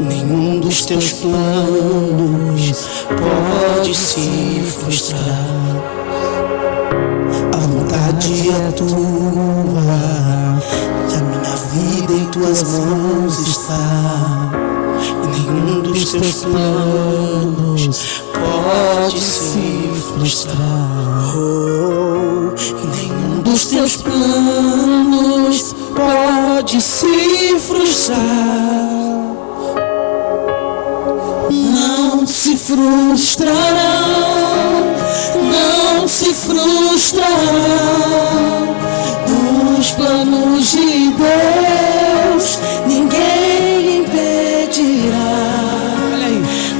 nenhum dos teus planos pode se frustrar. A vontade é tua e a minha vida em tuas mãos está. E nenhum dos teus planos pode se frustrar. Oh, e nenhum dos teus planos pode se frustrar. Não se frustrarão, não se frustrarão os planos de Deus, ninguém impedirá.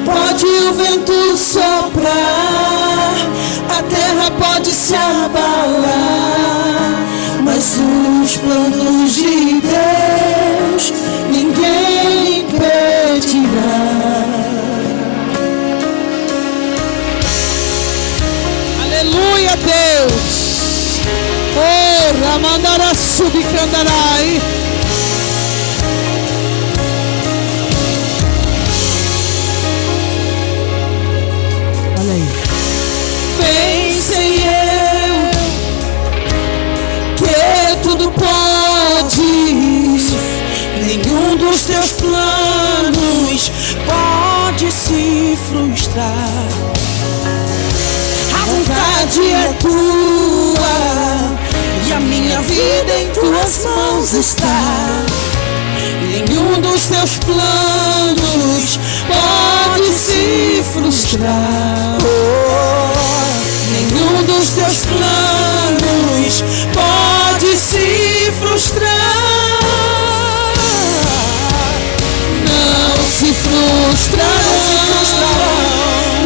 Pode o vento soprar, a terra pode se abalar, mas os planos de Deus, ninguém impedirá. Aleluia, Deus. Oh, Ramandara Subicandarai. Olha aí. Pensei eu que tudo podes, nenhum dos teus planos pode se frustrar. A vontade é tua e a minha vida em tuas mãos está. Nenhum dos teus planos pode se frustrar. Nenhum dos teus planos pode se frustrar. Não se frustrarão,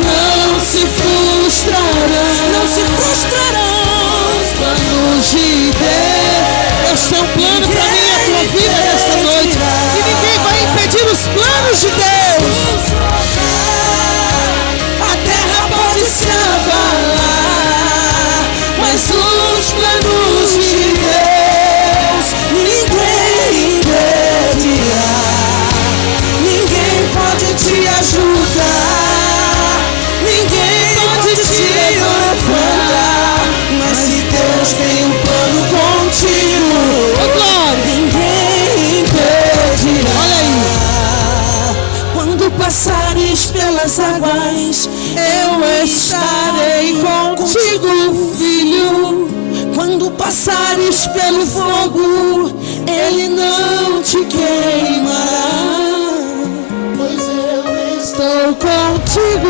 não se frustrarão, não se frustrarão os planos de Deus. Deus tem um plano para mim e a tua vida nesta noite. E ninguém vai impedir os planos de Deus. A terra pode se abalar, mas os planos de Deus ninguém impedirá. Ninguém pode te ajudar, ninguém pode te levantar, mas se Deus tem um plano contigo, ninguém impedirá. Olha aí. Quando passares pelas águas, eu estarei contigo, filho. Quando passares pelo fogo, ele não te queimará. Pois eu estou contigo,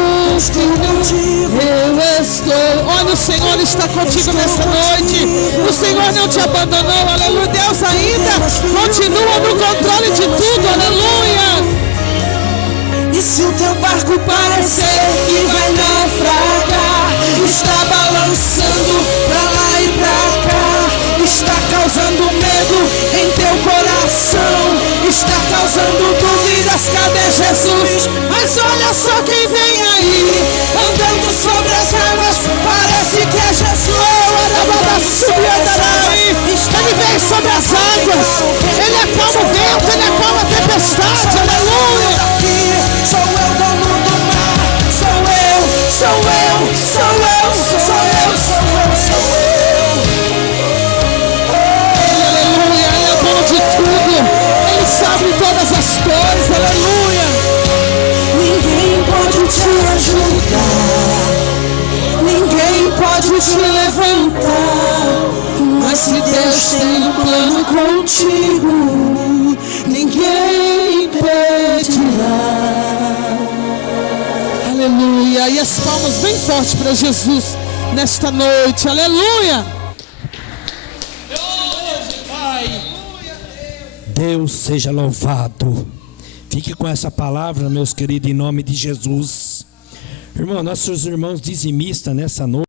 eu estou. Olha, o Senhor está contigo nesta noite. O Senhor não te abandonou. Aleluia. Deus ainda continua no controle de tudo. Aleluia. E se o teu barco parecer que vai naufragar, está balançando pra lá e pra cá, está causando medo em teu coração, está causando dúvidas, cadê Jesus? Mas olha só quem vem aí, andando sobre as águas, parece que é Jesus. Ele vem sobre as águas. Ele acalma o vento, ele acalma a tempestade. Aleluia. Sou eu, dono do mar, sou eu, sou eu, sou eu, sou eu, sou eu, sou eu. Aleluia, ele é dono de tudo. Ele sabe todas as coisas. Aleluia. Ninguém pode te ajudar, ninguém pode te levantar, mas se Deus tem um plano contigo, ninguém impedirá. Aleluia. E as palmas bem fortes para Jesus nesta noite. Aleluia. Deus seja louvado. Fique com essa palavra, meus queridos, em nome de Jesus. Irmão, nossos irmãos dizimistas nessa noite.